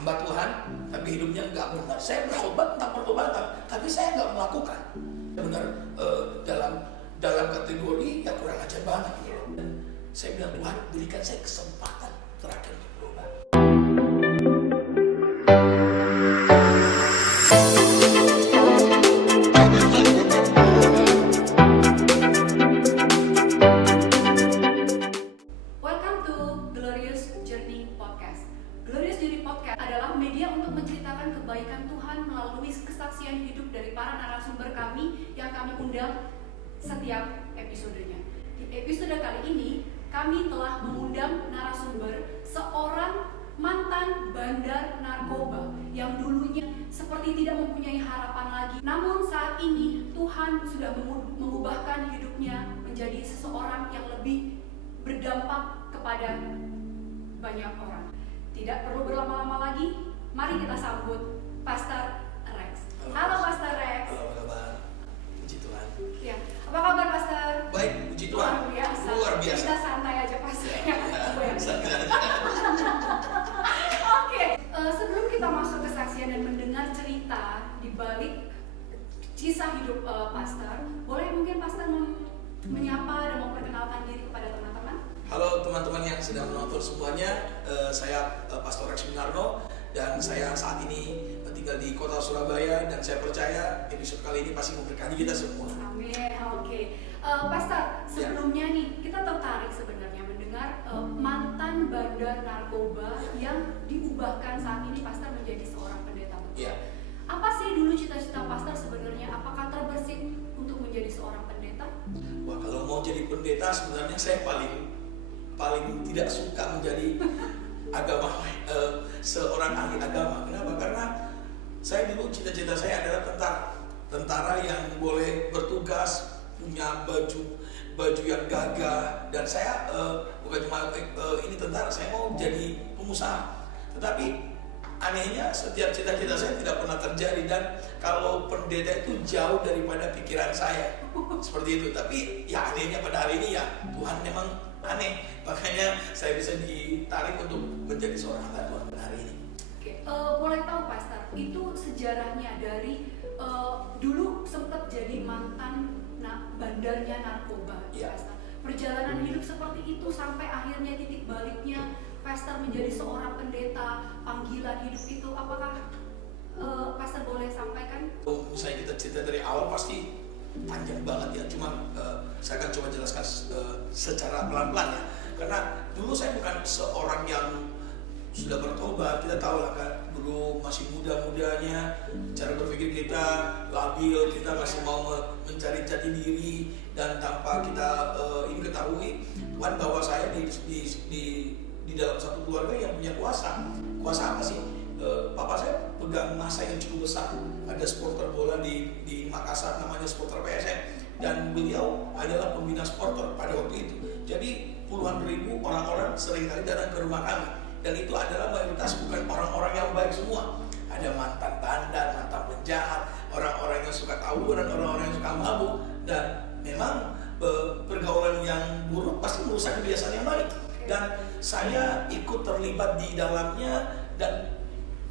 hamba Tuhan, tapi hidupnya nggak benar. Saya berkhotbah tentang pertobatan, tapi saya nggak melakukan. Benar dalam kategori ya kurang ajar banget gitu loh. Dan saya bilang, Tuhan berikan saya kesempatan terakhir untuk berubah. Welcome to Glorious Journey Podcast. Glorious Journey Podcast adalah media untuk menceritakan kebaikan Tuhan melalui kesaksian hidup dari para narasumber kami yang kami undang setiap episodenya. Di episode kali ini, kami telah mengundang narasumber seorang mantan bandar narkoba yang dulunya seperti tidak mempunyai harapan lagi. Namun saat ini Tuhan sudah mengubahkan hidupnya menjadi seseorang yang lebih berdampak kepada banyak orang. Tidak perlu berlama-lama lagi, mari kita sambut Pastor Rex. Halo Pastor Rex. Halo, apa kabar? Puji Tuhan. Ya, apa kabar Pastor? Baik, puji Tuhan. Luar biasa. Luar biasa. Kita santai aja Pastor. Santai. Oke, sebelum kita masuk kesaksian dan mendengar cerita di balik kisah hidup Pastor, boleh mungkin Pastor menyapa dan memperkenalkan diri kepada teman-teman? Halo teman-teman yang sedang menonton semuanya, saya Pastor Rex Minarno dan saya saat ini tinggal di kota Surabaya dan saya percaya episode kali ini pasti memberkati kita semua. Amin. Oke. Pastor, sebelumnya nih kita tertarik sebenarnya mendengar mantan bandar narkoba yang diubahkan saat ini Pastor menjadi seorang pendeta. Iya. Apa sih dulu cita-cita Pastor sebenarnya? Apakah terbersit untuk menjadi seorang pendeta? Wah, kalau mau jadi pendeta sebenarnya saya paling tidak suka menjadi seorang ahli agama. Kenapa? Karena saya dulu cita-cita saya adalah tentara yang boleh bertugas, punya baju yang gagah, dan saya bukan cuma ini tentara, saya mau jadi pengusaha. Tetapi anehnya setiap cita-cita saya tidak pernah terjadi, dan kalau pendeta itu jauh daripada pikiran saya seperti itu. Tapi ya anehnya pada hari ini ya Tuhan memang aneh, makanya saya bisa ditarik untuk menjadi seorang hamba Tuhan pada hari ini. Oke, boleh tahu Pastor, itu sejarahnya dari dulu sempat jadi mantan bandarnya narkoba, Ya. Pastor. Perjalanan hidup seperti itu sampai akhirnya titik baliknya Pastor menjadi seorang pendeta, panggilan hidup itu, apakah Pastor boleh sampaikan? Misalnya kita cerita dari awal pasti panjang banget ya, cuma saya akan coba jelaskan secara pelan-pelan ya. Karena dulu saya bukan seorang yang sudah bertobat. Kita tahu lah kan, dulu masih muda-mudanya, cara berpikir kita labil, kita masih mau mencari jati diri, dan tanpa kita ini ketahui Tuhan bawa saya di dalam satu keluarga yang punya kuasa. Kuasa apa sih? Papa saya pegang masa yang cukup besar. Ada supporter bola di Makassar namanya supporter PSM, dan beliau adalah pembina supporter pada waktu itu. Jadi puluhan ribu orang-orang seringkali datang ke rumah kami, dan itu adalah mayoritas bukan orang-orang yang baik semua. Ada mantan bandar, mantan penjahat, orang-orang yang suka tawuran, orang-orang yang suka mabuk, dan memang pergaulan yang buruk pasti merusak kebiasaan yang baik. Dan saya ikut terlibat di dalamnya, dan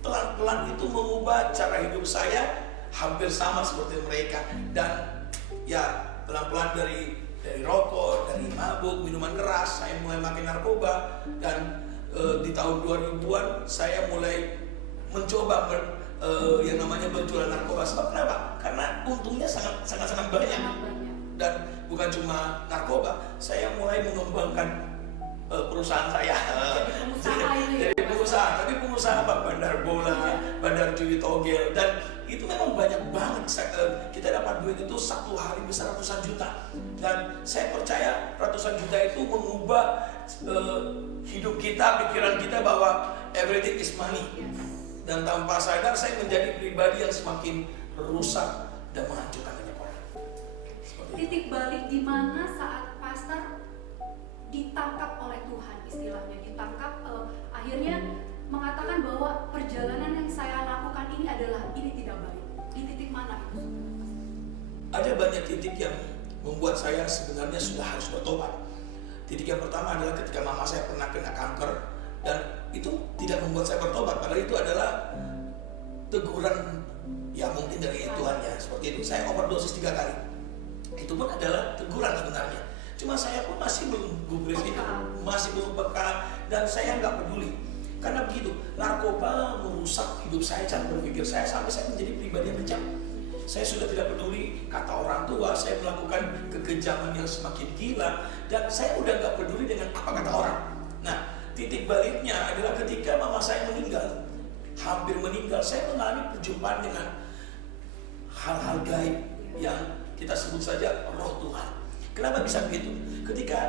pelan-pelan itu mengubah cara hidup saya hampir sama seperti mereka. Dan ya pelan-pelan dari rokok, dari mabuk, minuman keras, saya mulai makin narkoba. Dan di tahun 2000-an saya mulai mencoba yang namanya berjualan narkoba. Sebab kenapa? Karena untungnya sangat banyak. Dan bukan cuma narkoba, saya mulai mengembangkan perusahaan saya. Jadi pengusaha, tapi pengusaha apa? Bandar bola, bandar judi togel, dan itu memang banyak banget. Kita dapat duit itu satu hari bisa ratusan juta, dan saya percaya ratusan juta itu mengubah hidup kita, pikiran kita bahwa everything is money. Dan tanpa sadar saya menjadi pribadi yang semakin rusak dan menghancurkan banyak orang. Titik balik di mana saat Pastor ditangkap oleh Tuhan, istilahnya ditangkap, akhirnya mengatakan bahwa perjalanan yang saya lakukan ini tidak baik. Di titik mana itu? Ada banyak titik yang membuat saya sebenarnya sudah harus bertobat. Titik yang pertama adalah ketika mama saya pernah kena kanker, dan itu tidak membuat saya bertobat, padahal itu adalah teguran ya mungkin dari Tuhan ya, seperti itu. Saya overdosis 3 kali, itu pun adalah teguran sebenarnya. Cuma saya pun masih belum gubris itu, masih belum peka, dan saya nggak peduli. Karena begitu, narkoba merusak hidup saya, cara berpikir saya, sampai saya menjadi pribadi yang kejam. Saya sudah tidak peduli kata orang tua, saya melakukan kekejaman yang semakin gila, dan saya udah nggak peduli dengan apa kata orang. Nah, titik baliknya adalah ketika mama saya meninggal, hampir meninggal, saya mengalami perjumpaan dengan hal-hal gaib yang kita sebut saja roh Tuhan. Kenapa bisa begitu? Ketika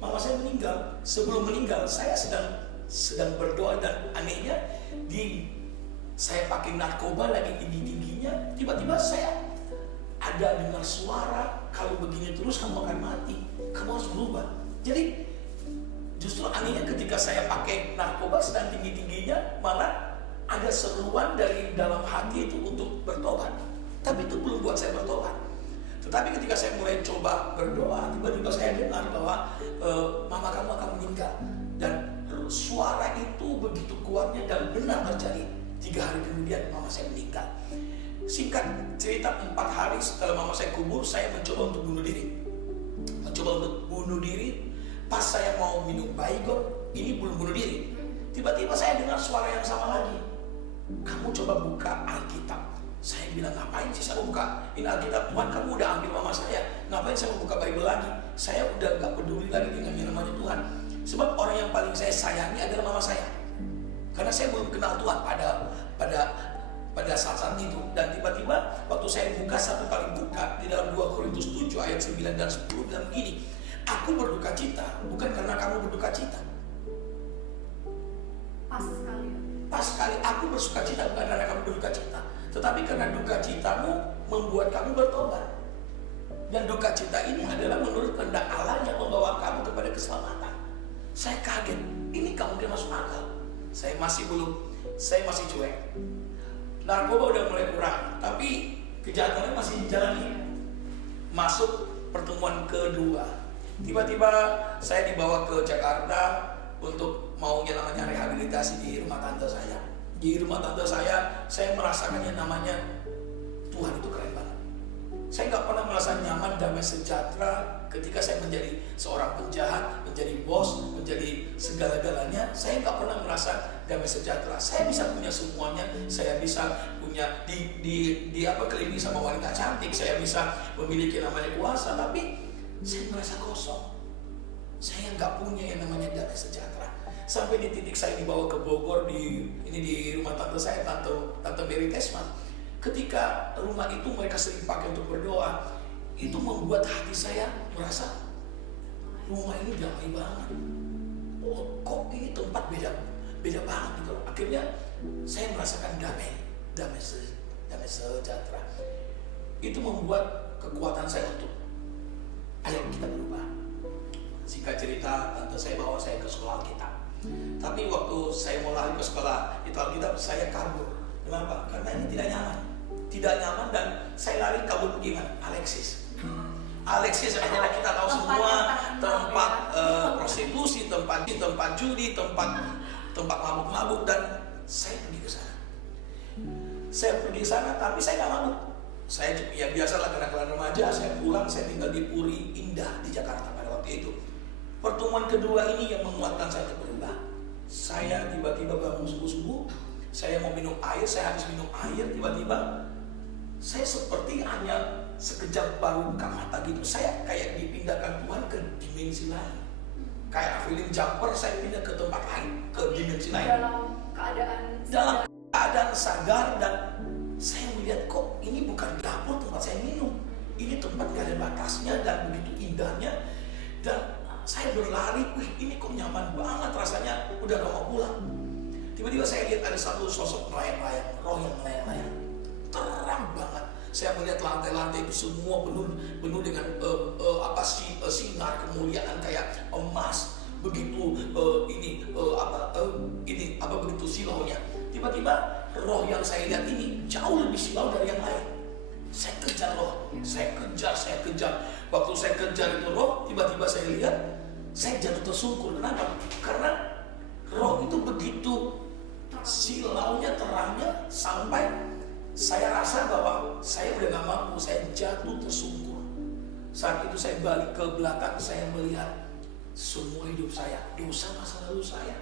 mama saya meninggal, sebelum meninggal saya sedang berdoa, dan anehnya saya pakai narkoba lagi tinggi-tingginya, tiba-tiba saya ada dengar suara, kalau begini terus kamu akan mati, kamu harus berubah. Jadi justru anehnya ketika saya pakai narkoba sedang tinggi-tingginya, malah ada seruan dari dalam hati itu untuk bertobat. Tapi itu belum buat saya bertobat. Tetapi ketika saya mulai coba berdoa, tiba-tiba saya dengar bahwa mama kamu akan meninggal. Dan suara itu begitu kuatnya dan benar terjadi. 3 hari kemudian mama saya meninggal. Singkat cerita, 4 hari setelah mama saya kubur, saya mencoba untuk bunuh diri. Pas saya mau minum baygon, ini belum bunuh diri. Tiba-tiba saya dengar suara yang sama lagi. Kamu coba buka Alkitab. Saya bilang, ngapain sih saya buka ini Alkitab? Tuhan, kamu udah ambil mama saya, ngapain saya mau buka Bible lagi? Saya udah gak peduli lagi dengan yang namanya Tuhan. Sebab orang yang paling saya sayangi adalah mama saya. Karena saya belum kenal Tuhan pada saat itu. Dan tiba-tiba waktu saya buka satu kali buka di dalam 2 Korintus 7 ayat 9 dan 10 bilang begini, aku berduka cita bukan karena kamu berduka cita. Pas sekali aku bersuka cita bukan karena kamu berduka cita, tetapi karena duka citamu membuat kamu bertobat. Dan duka cita ini adalah menurut kehendak Allah yang membawa kamu kepada keselamatan. Saya kaget, ini gak mungkin masuk akal. Saya masih cuek. Narkoba udah mulai kurang, tapi kejahatannya masih dijalani. Masuk pertemuan kedua, tiba-tiba saya dibawa ke Jakarta untuk mau yang namanya rehabilitasi di rumah tante saya. Di rumah tante saya merasakan yang namanya Tuhan itu keren banget. Saya nggak pernah merasa nyaman, damai, sejahtera ketika saya menjadi seorang penjahat, menjadi bos, menjadi segala-galanya. Saya nggak pernah merasa damai sejahtera. Saya bisa punya semuanya, saya bisa punya keliling sama wanita cantik, saya bisa memiliki namanya kuasa, tapi saya merasa kosong. Saya nggak punya yang namanya damai sejahtera. Sampai di titik saya dibawa ke Bogor di rumah tante saya, tante Mary Tesman. Ketika rumah itu mereka sering pakai untuk berdoa, itu membuat hati saya merasa rumah ini damai banget. Oh, kok ini tempat beda banget gitu. Akhirnya saya merasakan damai sejahtera. Itu membuat kekuatan saya untuk ayo kita berubah. Singkat cerita, tante saya bawa saya ke sekolah Alkitab. Tapi waktu saya mau lari ke sekolah itu Alkitab, saya kabur. Kenapa? Karena ini tidak nyaman dan saya lari kabur pergi mana? Alexis adalah kita tahu semua tempat prostitusi, tempat judi, tempat mabuk-mabuk, dan saya pergi ke sana. Tapi saya nggak mabuk. Saya ya biasalah kenakalan remaja. Saya pulang, saya tinggal di Puri Indah di Jakarta pada waktu itu. Pertemuan kedua ini yang menguatkan saya untuk berubah. Saya tiba-tiba bangun subuh-subuh, saya mau minum air, saya habis minum air, tiba-tiba saya seperti hanya sekejap baru buka mata gitu. Saya kayak dipindahkan Tuhan ke dimensi lain. Kayak film jumper, saya pindah ke tempat lain, ke dimensi lain. Dalam keadaan sadar, dan saya melihat kok ini bukan dapur tempat saya minum. Ini tempat gak ada batasnya dan begitu indahnya. Dan saya berlari, ini kok nyaman banget rasanya, udah gak mau pulang. Tiba-tiba saya lihat ada satu sosok melayang-layang, roh yang melayang-layang. Terang banget. Saya melihat lantai-lantai itu semua penuh dengan sinar kemuliaan kayak emas. Begitu begitu silaunya. Tiba-tiba roh yang saya lihat ini jauh lebih silau dari yang lain. Saya kejar roh, saya kejar. Waktu saya kejar itu roh, tiba-tiba saya lihat saya jatuh tersungkur. Kenapa? Karena Roh itu begitu silaunya, terangnya, sampai saya rasa bahwa saya udah gak mampu, saya jatuh tersungkur. Saat itu saya balik ke belakang, saya melihat semua hidup saya, dosa masa lalu saya.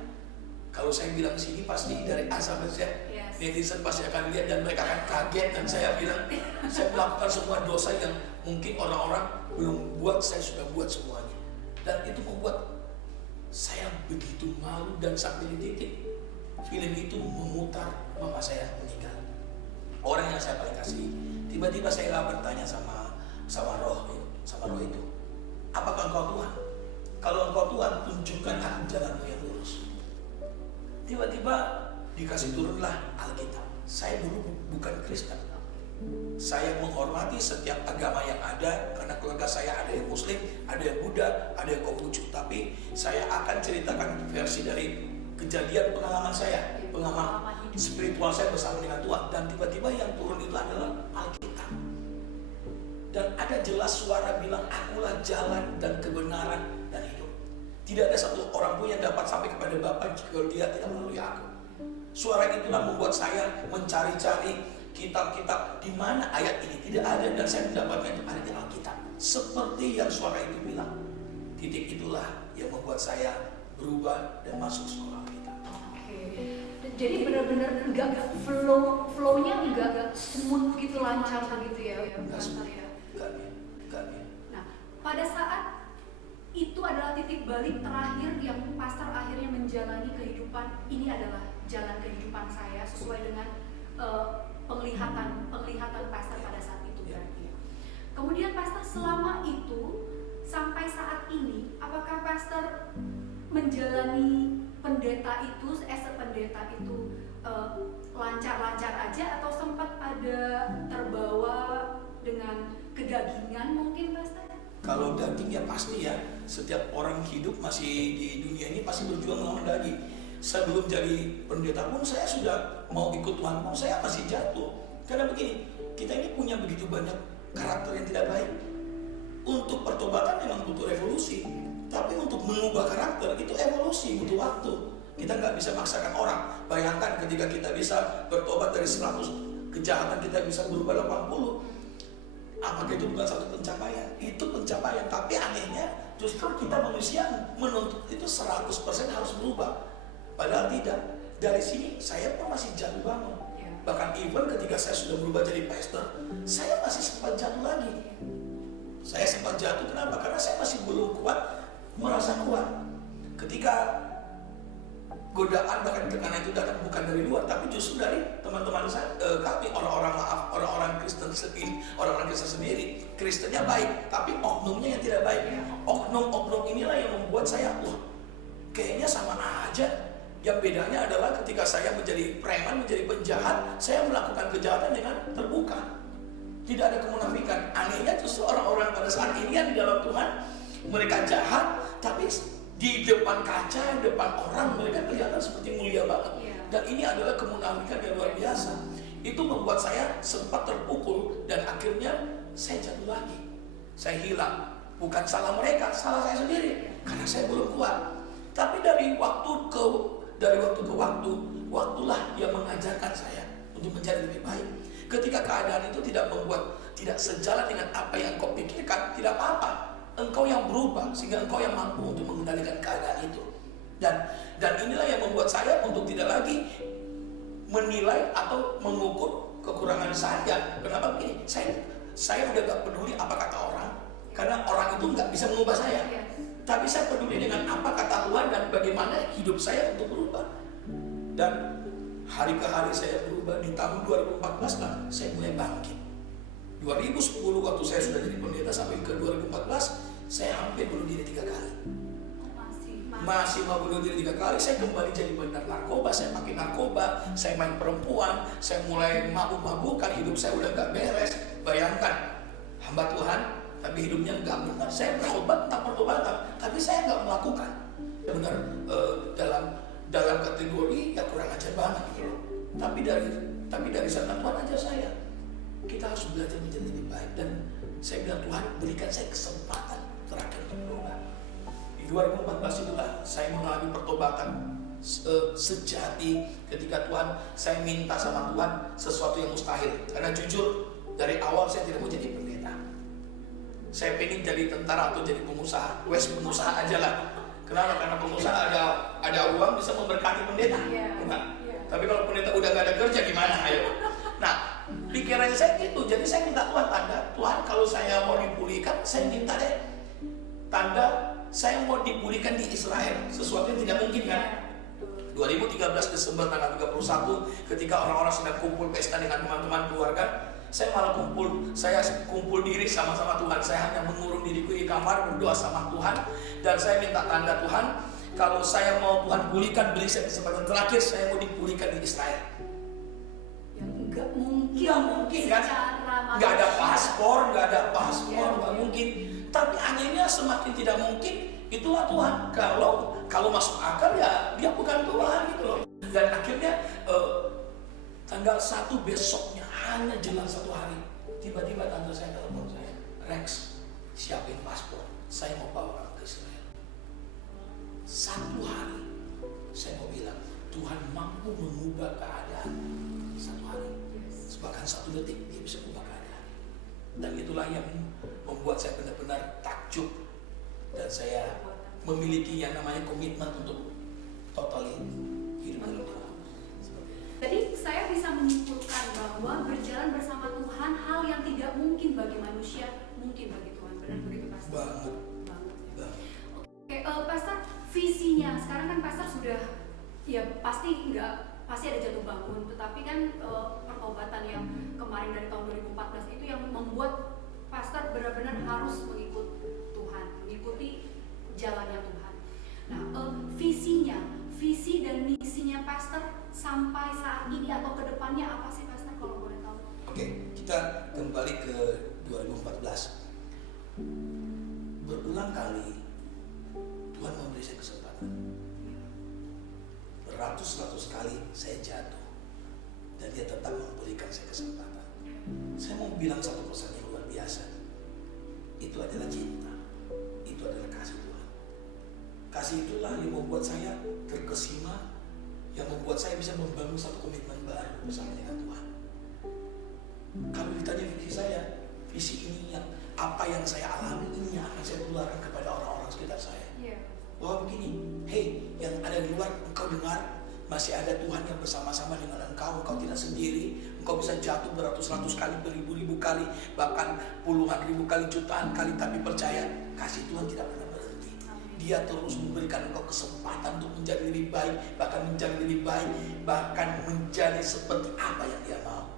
Kalau saya bilang sini pasti dari A sampai Z, netizen pasti akan lihat dan mereka akan kaget. Dan saya bilang, saya melakukan semua dosa yang mungkin orang-orang belum buat, saya sudah buat semuanya. Dan itu membuat saya begitu malu, dan sampai di titik film itu memutar mama saya meninggal. Orang yang saya paling kasih. Tiba-tiba saya bertanya sama roh itu, apakah engkau Tuhan? Kalau engkau Tuhan, tunjukkan aku jalanmu yang lurus. Tiba-tiba dikasih turunlah Alkitab. Saya dulu bukan Kristen. Saya menghormati setiap agama yang ada, karena keluarga saya ada yang Muslim, ada yang Buddha, ada yang Konghucu. Tapi saya akan ceritakan versi dari kejadian pengalaman saya, pengalaman spiritual saya bersama dengan Tuhan. Dan tiba-tiba yang turun itu adalah Alkitab. Dan ada jelas suara bilang, akulah jalan dan kebenaran dan hidup. Tidak ada satu orang pun yang dapat sampai kepada Bapa jika dia tidak melalui aku. Suara itulah membuat saya mencari-cari kitab-kitab di mana ayat ini tidak ada, dan saya mendapatkan itu ada di Alkitab. Seperti yang suara itu bilang. Titik itulah yang membuat saya berubah dan masuk sekolah Alkitab. Jadi benar-benar enggak flow-nya enggak smooth gitu, lancar begitu ya, Pastor ya. Enggak. Nah, pada saat itu adalah titik balik terakhir yang Pastor akhirnya menjalani kehidupan. Ini adalah jalan kehidupan saya sesuai dengan penglihatan Pastor pada saat itu berarti. Kemudian Pastor selama itu sampai saat ini, apakah Pastor menjalani pendeta itu, pendeta itu lancar-lancar aja, atau sempat ada terbawa dengan kedagingan mungkin, Pastor? Kalau daging ya pasti ya, setiap orang hidup masih di dunia ini pasti berjuang melawan daging. Sebelum jadi pendeta pun saya sudah mau ikut Tuhan pun saya masih jatuh. Karena begini, kita ini punya begitu banyak karakter yang tidak baik. Untuk pertobatan memang butuh revolusi, tapi untuk mengubah karakter itu evolusi, butuh waktu. Kita nggak bisa maksakan orang. Bayangkan ketika kita bisa bertobat dari 100 kejahatan, kita bisa berubah 80. Apakah itu bukan satu pencapaian? Itu pencapaian, tapi anehnya justru kita manusia menuntut itu 100% harus berubah. Padahal tidak. Dari sini saya pun masih jatuh bangun. Bahkan even ketika saya sudah berubah jadi pastor, saya masih sempat jatuh lagi. Saya sempat jatuh, kenapa? Karena saya masih belum kuat, merasa kuat. Ketika godaan bahkan tekanan itu datang bukan dari luar, tapi justru dari teman-teman saya, kami orang-orang Kristen sendiri. Kristennya baik, tapi oknumnya yang tidak baik. Oknum inilah yang membuat saya, kayaknya sama aja. Yang bedanya adalah ketika saya menjadi preman, menjadi penjahat, saya melakukan kejahatan dengan terbuka. Tidak ada kemunafikan. Anehnya justru orang-orang pada saat ini yang di dalam Tuhan, mereka jahat, tapi di depan kaca, depan orang, mereka kelihatan seperti mulia banget. Dan ini adalah kemunafikan yang luar biasa. Itu membuat saya sempat terpukul dan akhirnya saya jatuh lagi. Saya hilang. Bukan salah mereka, salah saya sendiri. Karena saya belum kuat. Tapi dari waktu ke waktu, waktulah yang mengajarkan saya untuk menjadi lebih baik. Ketika keadaan itu tidak sejalan dengan apa yang kau pikirkan, tidak apa-apa. Engkau yang berubah sehingga engkau yang mampu untuk mengendalikan keadaan itu. Dan inilah yang membuat saya untuk tidak lagi menilai atau mengukur kekurangan saya. Kenapa begini? Saya udah gak peduli apa kata orang, karena orang itu gak bisa mengubah saya. Tapi saya peduli dengan apa kata Tuhan dan bagaimana hidup saya untuk berubah. Dan hari ke hari saya berubah. Di tahun 2014 lah saya mulai bangkit. 2010 waktu saya sudah jadi pendeta sampai ke 2014, saya hampir bunuh diri 3 kali. Masih mau bunuh diri 3 kali. Saya kembali jadi bandar narkoba. Saya pakai narkoba, saya main perempuan, saya mulai mabuk-mabukan. Hidup saya udah gak beres. Bayangkan, hamba Tuhan tapi hidupnya nggak benar. Saya bertobat tentang pertobatan, tapi saya nggak melakukan. Benar, dalam kategori ya kurang ajar banget gitu loh. Tapi dari sana Tuhan ajar saya. Kita harus belajar menjadi lebih baik, dan saya bilang Tuhan berikan saya kesempatan terakhir untuk berubah. Di 2014 itulah saya mengalami pertobatan sejati ketika Tuhan, saya minta sama Tuhan sesuatu yang mustahil. Karena jujur dari awal saya tidak mau jadi pendeta. Saya pengen jadi tentara atau jadi pengusaha. Wes pengusaha aja lah. Kenapa? Karena pengusaha ada uang bisa memberkati pendeta. Bukan? Tapi kalau pendeta udah gak ada kerja gimana? Ayo. Nah, pikiran saya gitu. Jadi saya minta Tuhan tanda. Tuhan kalau saya mau dipulihkan, saya minta deh tanda saya mau dipulihkan di Israel. Sesuatu yang tidak mungkin kan? 2013 Desember tanggal 31 ketika orang-orang sedang kumpul pesta dengan teman-teman keluarga, saya malah kumpul diri sama-sama Tuhan. Saya hanya mengurung diriku di kamar berdoa sama Tuhan, dan saya minta tanda Tuhan kalau saya mau Tuhan pulihkan, beri saya kesempatan terakhir, saya mau dipulihkan di Israel. Nggak mungkin kan? Nggak ada paspor, nggak mungkin. Tapi anehnya semakin tidak mungkin, itulah Tuhan. Kalau masuk akal ya dia bukan Tuhan gitu loh. Dan akhirnya tanggal 1 besoknya, hanya jelang 1 hari, tiba-tiba tante saya telepon saya, Rex, siapin paspor, saya mau bawa ke Israel. 1 hari, saya mau bilang Tuhan mampu mengubah keadaan 1 hari. Bahkan 1 detik dia bisa mengubah keadaan. Dan itulah yang membuat saya benar-benar takjub, dan saya memiliki yang namanya komitmen untuk totally hidup dalam Tuhan. Jadi saya bisa menyimpulkan bahwa berjalan bersama Tuhan hal yang tidak mungkin bagi manusia mungkin bagi Tuhan. Benar begitu, Pastor? Banget. Oke, Pastor, visinya sekarang kan Pastor sudah ya pasti ada jatuh bangun, tetapi kan pertobatan yang kemarin dari tahun 2014 itu yang membuat Pastor benar-benar harus mengikuti jalannya Tuhan. Nah, visi dan misinya Pastor sampai saat ini atau kedepannya apa sih, Pastor, kalau boleh tahu? Oke, kita kembali ke 2014. Berulang kali Tuhan memberi saya kesempatan. Beratus-ratus kali saya jatuh, dan dia tetap memberikan saya kesempatan. Saya mau bilang satu pesan yang luar biasa. Itu adalah cinta. Itu adalah kasih Tuhan. Kasih itulah yang membuat saya terkesima, yang membuat saya bisa membangun satu komitmen baru bersama dengan Tuhan. Kalau ditanya visi ini yang apa yang saya alami, ini yang akan saya tularkan kepada orang-orang sekitar saya. Bahwa begini, hey, yang ada di luar, engkau dengar, masih ada Tuhan yang bersama-sama dengan engkau tidak sendiri. Engkau bisa jatuh beratus-ratus kali, beribu-ribu kali, bahkan puluhan ribu kali, jutaan kali, tapi percaya, kasih Tuhan tidak pernah berhenti. Dia terus memberikan engkau kesempatan untuk menjadi lebih baik, bahkan menjadi seperti apa yang dia mau.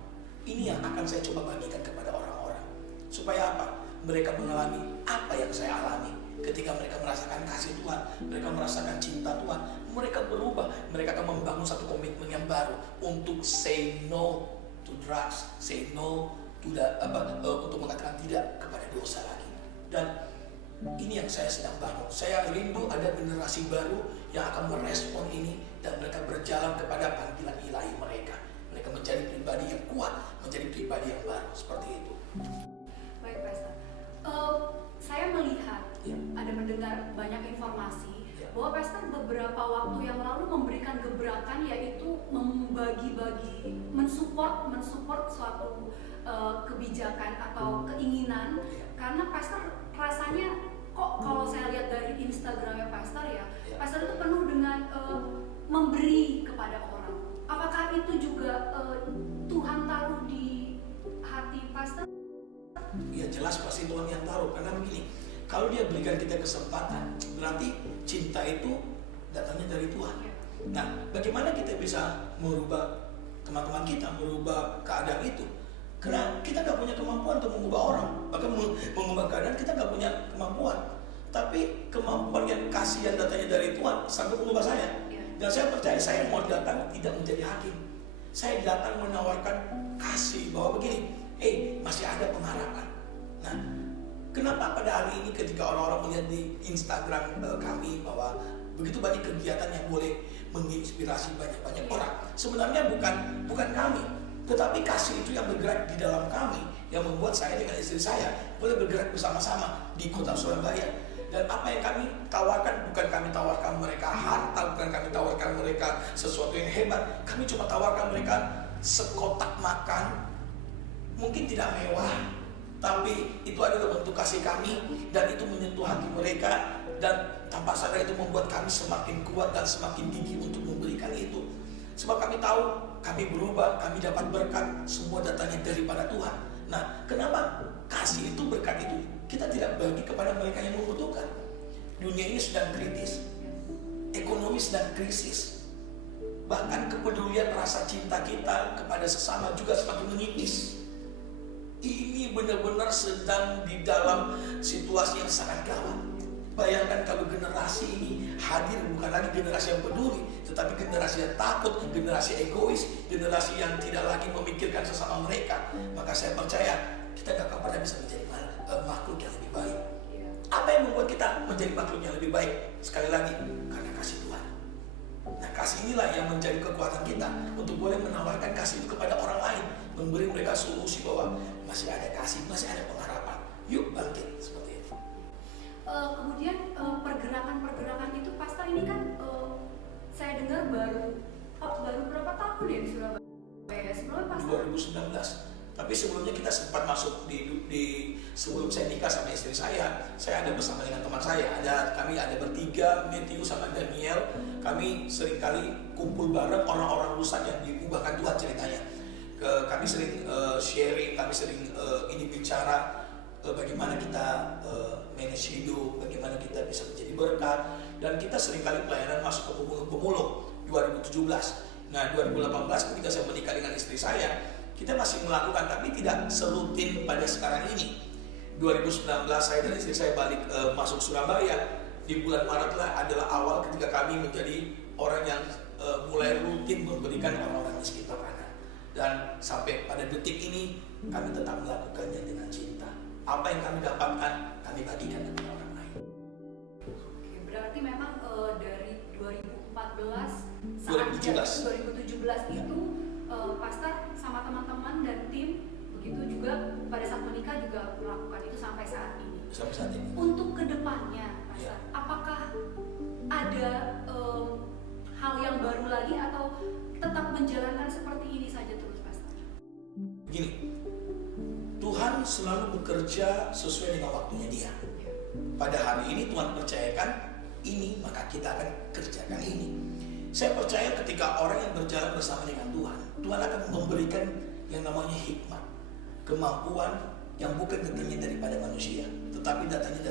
Ini yang akan saya coba bagikan kepada orang-orang. Supaya apa? Mereka mengalami apa yang saya alami. Ketika mereka merasakan kasih Tuhan, mereka merasakan cinta Tuhan, mereka berubah. Mereka akan membangun satu komitmen yang baru untuk say no to drugs, say no to untuk mengatakan tidak kepada dosa lagi. Dan ini yang saya sedang bangun. Saya rindu ada generasi baru yang akan merespon ini, dan mereka berjalan kepada panggilan ilahi mereka. Mereka menjadi pribadi yang kuat, menjadi pribadi yang baru, seperti itu. Baik, Pastor. Saya melihat, ada mendengar banyak informasi bahwa Pastor beberapa waktu yang lalu memberikan gebrakan, yaitu membagi-bagi, mensupport suatu kebijakan atau keinginan, karena Pastor rasanya kok kalau saya lihat dari Instagramnya Pastor Pastor itu penuh dengan memberi kepada orang. Apakah itu juga Tuhan taruh di hati Pastor? Ya jelas pasti Tuhan yang taruh, karena begini, kalau dia berikan kita kesempatan, berarti cinta itu datangnya dari Tuhan. Nah, bagaimana kita bisa merubah teman-teman kita, merubah keadaan itu? Karena kita gak punya kemampuan untuk mengubah orang, bahkan mengubah keadaan kita gak punya kemampuan. Tapi kemampuan yang kasih yang datangnya dari Tuhan sanggup mengubah saya. Dan saya percaya saya mau datang tidak menjadi hakim. Saya datang menawarkan kasih, bahwa begini, masih ada pengharapan. Nah, kenapa pada hari ini ketika orang-orang melihat di Instagram kami bahwa begitu banyak kegiatan yang boleh menginspirasi banyak orang, sebenarnya bukan kami, tetapi kasih itu yang bergerak di dalam kami, yang membuat saya dengan istri saya boleh bergerak bersama-sama di kota Surabaya. Dan apa yang kami tawarkan, bukan kami tawarkan mereka harta, bukan kami tawarkan mereka sesuatu yang hebat. Kami cuma tawarkan mereka sekotak makan, mungkin tidak mewah, tapi itu adalah bentuk kasih kami, dan itu menyentuh hati mereka, dan tanpa sadar itu membuat kami semakin kuat dan semakin gigih untuk memberikan itu. Sebab kami tahu, kami berubah, kami dapat berkat, semua datangnya daripada Tuhan. Nah, kenapa kasih itu, berkat itu kita tidak bagi kepada mereka yang membutuhkan? Dunia ini sedang kritis, ekonomi sedang krisis, bahkan kepedulian rasa cinta kita kepada sesama juga semakin menipis. Ini benar-benar sedang di dalam situasi yang sangat gawat. Bayangkan kalau generasi ini hadir, bukan lagi generasi yang peduli, tetapi generasi yang takut, generasi egois, generasi yang tidak lagi memikirkan sesama mereka. Maka saya percaya kita gak akan pernah bisa menjadi makhluk yang lebih baik. Apa yang membuat kita menjadi makhluk yang lebih baik? Sekali lagi, karena kasih Tuhan. Nah, kasih inilah yang menjadi kekuatan kita untuk boleh menawarkan kasih itu kepada orang lain, memberi mereka solusi bahwa masih ada kasih, masih ada pengharapan. Yuk bangkit seperti itu. Kemudian pergerakan-pergerakan itu pastor ini kan saya dengar baru berapa tahun ya di Surabaya? Sebelumnya pastor 2019. Tapi sebelumnya kita sempat masuk di sebelum saya nikah sama istri saya ada bersama dengan teman saya. Kami ada bertiga, Matthew sama Daniel. Kami seringkali kumpul bareng orang-orang rusak yang diubahkan Tuhan ceritanya. Kami sering sharing, kami sering bicara bagaimana kita manage hidup, bagaimana kita bisa menjadi berkat, dan kita seringkali pelayanan masuk ke pemulung 2017. Nah, 2018 ketika saya menikah dengan istri saya, kita masih melakukan, tapi tidak serutin pada sekarang ini. 2019 saya dan istri saya balik masuk Surabaya. Di bulan Maret adalah awal ketika kami menjadi orang yang mulai rutin memberikan orang-orang miskin makanan. Dan sampai pada detik ini kami tetap melakukannya dengan cinta. Apa yang kami dapatkan, kami bagikan dengan orang lain. Oke, berarti memang dari 2014 2017 itu pastor sama teman-teman dan tim begitu juga pada saat menikah juga melakukan itu sampai saat ini. Sampai saat ini. Untuk kedepannya, pastor, apakah ada hal yang baru lagi atau tetap menjalankan seperti ini saja terus, pastor? Begini, Tuhan selalu bekerja sesuai dengan waktunya Dia. Pada hari ini Tuhan percayakan ini, maka kita akan kerjakan ini. Saya percaya ketika orang yang berjalan bersama dengan Tuhan, Tuhan akan memberikan yang namanya hikmat, kemampuan yang bukan datangnya daripada manusia, tetapi datangnya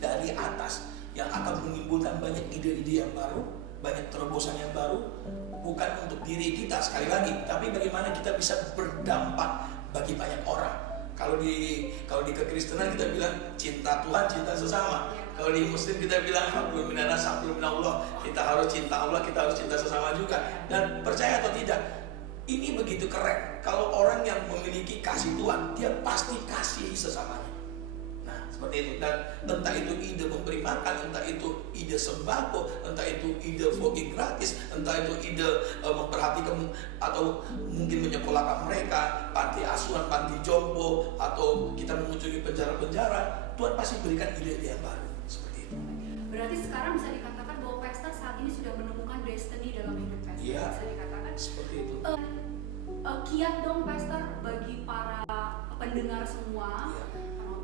dari atas, yang akan menimbulkan banyak ide-ide yang baru, banyak terobosan yang baru, bukan untuk diri kita sekali lagi, tapi bagaimana kita bisa berdampak bagi banyak orang. Kalau di kekristenan kita bilang cinta Tuhan, cinta sesama. Kalau di Muslim kita bilang hablum minanas, hablum minallah. Kita harus cinta Allah, kita harus cinta sesama juga. Dan percaya atau tidak, ini begitu keren. Kalau orang yang memiliki kasih Tuhan, dia pasti kasih sesamanya. Nah, seperti itu. Dan entah itu ide memberi makan, entah itu ide sembako, entah itu ide fogging gratis, entah itu ide memperhatikan atau mungkin menyekolahkan mereka, panti asuhan, panti jompo, atau kita mengunjungi penjara-penjara. Tuhan pasti berikan ide-ide yang baru. Seperti itu. Berarti sekarang bisa dikatakan bahwa pastor saat ini sudah menemukan destiny dalam hidup pastor. Iya, bisa dikatakan seperti itu. Kiat dong pastor bagi para pendengar semua, Iya.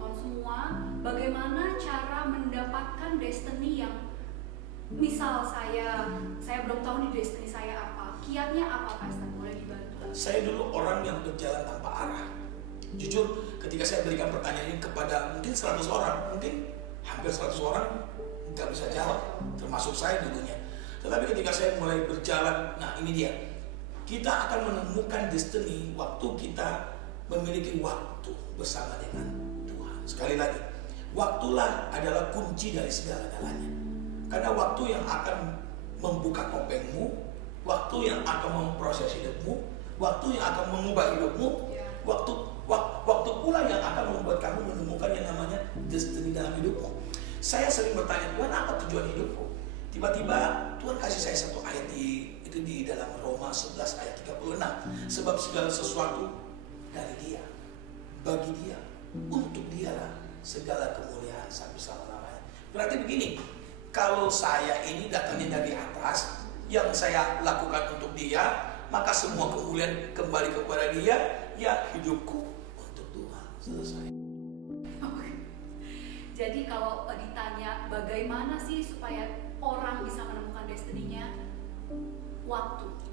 penonton semua, bagaimana cara mendapatkan destiny yang misal saya belum tahu nih destiny saya apa, kiatnya apa pastor, boleh dibantu? Saya dulu orang yang berjalan tanpa arah. Jujur, ketika saya berikan pertanyaan ini kepada mungkin 100 orang, mungkin hampir 100 orang nggak bisa jawab, termasuk saya dulunya. Tetapi ketika saya mulai berjalan, nah ini dia, kita akan menemukan destiny waktu kita memiliki waktu bersama dengan Tuhan. Sekali lagi, waktulah adalah kunci dari segala-galanya. Karena waktu yang akan membuka topengmu, waktu yang akan memproses hidupmu, waktu yang akan mengubah hidupmu, waktu pula yang akan membuat kamu menemukan yang namanya destiny dalam hidupmu. Saya sering bertanya, Tuhan, apa tujuan hidupku? Tiba-tiba Tuhan kasih saya satu ayat itu di dalam Roma 11 ayat 36. Sebab segala sesuatu dari Dia, bagi Dia, untuk Dialah segala kemuliaan sampai selama-lamanya. Berarti begini, kalau saya ini datangnya dari atas, yang saya lakukan untuk dia, maka semua kemuliaan kembali kepada dia, ya hidupku untuk Tuhan. Selesai. Jadi kalau ditanya bagaimana sih supaya orang bisa menemukan destininya,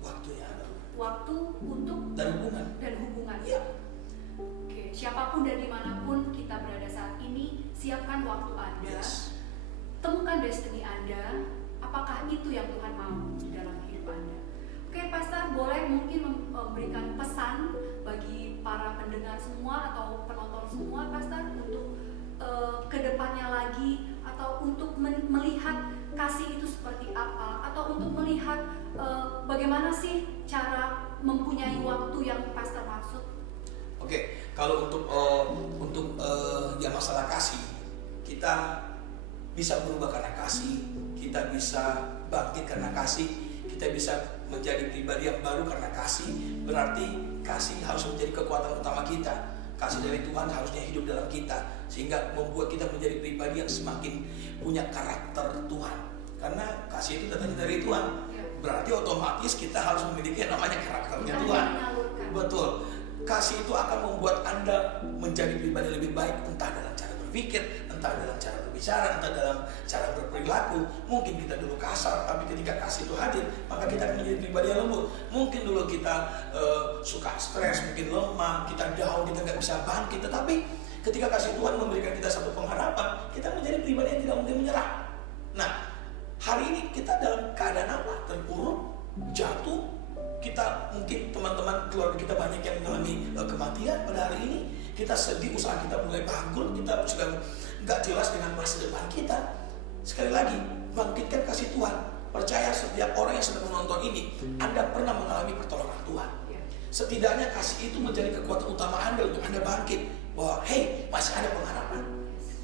Waktunya adalah waktu untuk dan hubungan. Ya. Oke, siapapun dan dimanapun kita berada saat ini, siapkan waktu Anda, Yes. temukan destiny Anda. Apakah itu yang Tuhan mau dalam hidup Anda? Oke, Pastor, boleh mungkin memberikan pesan bagi para pendengar semua atau penonton semua, Pastor, untuk kedepannya lagi, atau untuk melihat kasih itu seperti apa, atau untuk melihat bagaimana sih cara mempunyai waktu yang Pastor maksud. Oke, kalau untuk ya masalah kasih, kita bisa berubah karena kasih, kita bisa bangkit karena kasih, kita bisa menjadi pribadi yang baru karena kasih. Berarti kasih harus menjadi kekuatan utama kita. Kasih dari Tuhan harusnya hidup dalam kita, sehingga membuat kita menjadi pribadi yang semakin punya karakter Tuhan. Karena kasih itu datangnya dari Tuhan, berarti otomatis kita harus memiliki yang namanya karakternya Tuhan. Betul. Kasih itu akan membuat Anda menjadi pribadi lebih baik, entah dalam cara berpikir, entah dalam cara berbicara, entah dalam cara berperilaku. Mungkin kita dulu kasar, tapi ketika kasih itu hadir, maka kita akan menjadi pribadi yang lembut. Mungkin dulu kita suka stres, mungkin lemah, kita down, kita nggak bisa bangkit. Tetapi ketika kasih Tuhan memberikan kita satu pengharapan, kita menjadi pribadi yang tidak mungkin menyerah. Nah, hari ini kita dalam keadaan apa? Terpuruk, jatuh. Kita mungkin teman-teman keluarga kita banyak yang mengalami kematian pada hari ini. Kita sedih, usaha kita mulai bangkrut, kita sudah nggak jelas dengan masa depan kita. Sekali lagi, bangkitkan kasih Tuhan. Percaya setiap orang yang sedang menonton ini, Anda pernah mengalami pertolongan Tuhan. Setidaknya kasih itu menjadi kekuatan utama Anda untuk Anda bangkit. Bahwa hey, masih ada pengharapan.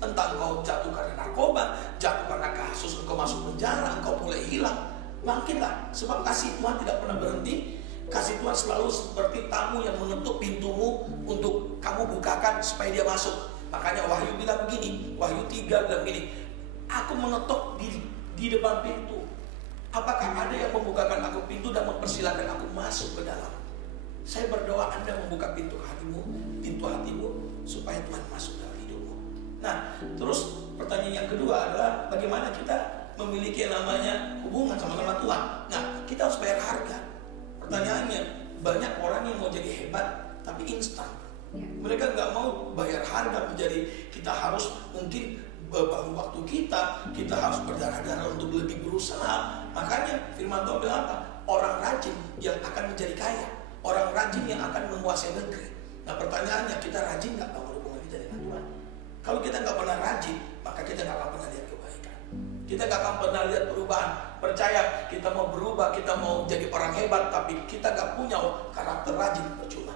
Entah engkau jatuh karena narkoba, jatuh karena kasus, engkau masuk penjara, engkau mulai hilang. Bangkitlah, sebab kasih Tuhan tidak pernah berhenti. Kasih Tuhan selalu seperti tamu yang menutup pintumu untuk kamu bukakan supaya dia masuk. Makanya Wahyu bilang begini, Wahyu 3 bilang begini, aku mengetuk di depan pintu. Apakah ada yang membukakan aku pintu dan mempersilahkan aku masuk ke dalam? Saya berdoa Anda membuka pintu hatimu supaya Tuhan masuk dalam hidupmu. Nah, terus pertanyaan yang kedua adalah bagaimana kita memiliki yang namanya hubungan sama Tuhan. Nah, kita harus bayar harga. Pertanyaannya, banyak orang yang mau jadi hebat tapi instan. Mereka nggak mau bayar harga menjadi kita harus mungkin bangun waktu kita harus berdarah-darah untuk lebih berusaha. Makanya firman Tuhan bilang apa? Orang rajin yang akan menjadi kaya, orang rajin yang akan menguasai negeri. Nah, pertanyaannya, kita rajin nggak bangun hubungan kita dengan Tuhan? Kalau kita nggak pernah rajin, maka kita nggak akan pernah lihat kebaikan. Kita gak akan pernah lihat perubahan. Percaya, kita mau berubah, kita mau jadi orang hebat, tapi kita gak punya karakter rajin, percuma.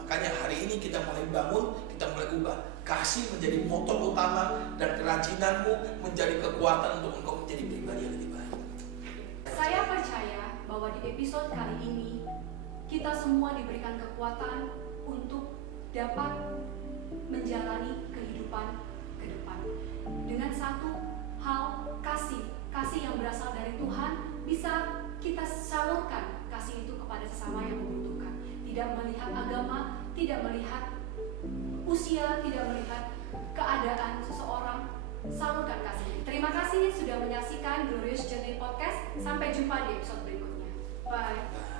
Makanya hari ini kita mulai bangun, kita mulai ubah. Kasih menjadi motor utama, dan kerajinanmu menjadi kekuatan untuk engkau menjadi pribadi yang lebih baik. Saya percaya bahwa di episode kali ini, kita semua diberikan kekuatan untuk dapat menjalani kehidupan ke depan. Dengan satu hal, kasih yang berasal dari Tuhan bisa kita salurkan kasih itu kepada sesama yang membutuhkan. Tidak melihat agama, tidak melihat usia, tidak melihat keadaan seseorang, salurkan kasih. Terima kasih sudah menyaksikan Glorious Journey Podcast. Sampai jumpa di episode berikutnya. Bye.